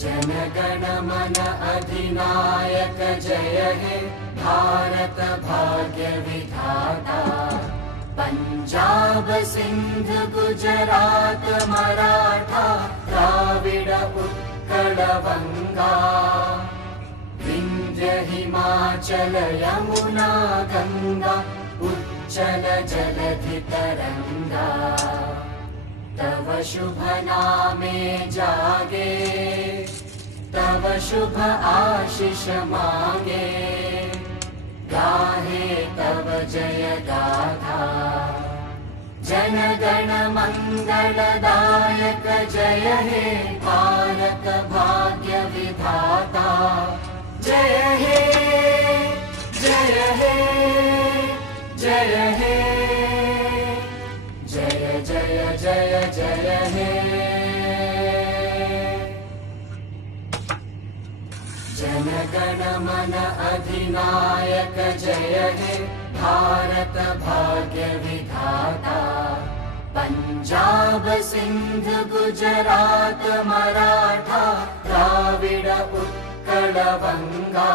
जनगण मन अधिनायक जय हे भारत भाग्य विधाता। पंजाब सिंध गुजरात मराठा द्राविड उत्कल बंगा। विंध्य हिमाचल यमुना गंगा उच्चल जलधि तरंगा। तव शुभ नामे जागे तव शुभ आशीष मांगे। गाहे तव जय गाथा जनगण मंगलदायक जय हे भारत भाग्य विधाता। जय हे जय हे जय हे जय जय जय जय हे। जनगण मन अधिनायक जय हे भारत भाग्य विधाता। पंजाब सिंध गुजरात मराठा द्राविड उत्कल बंगा।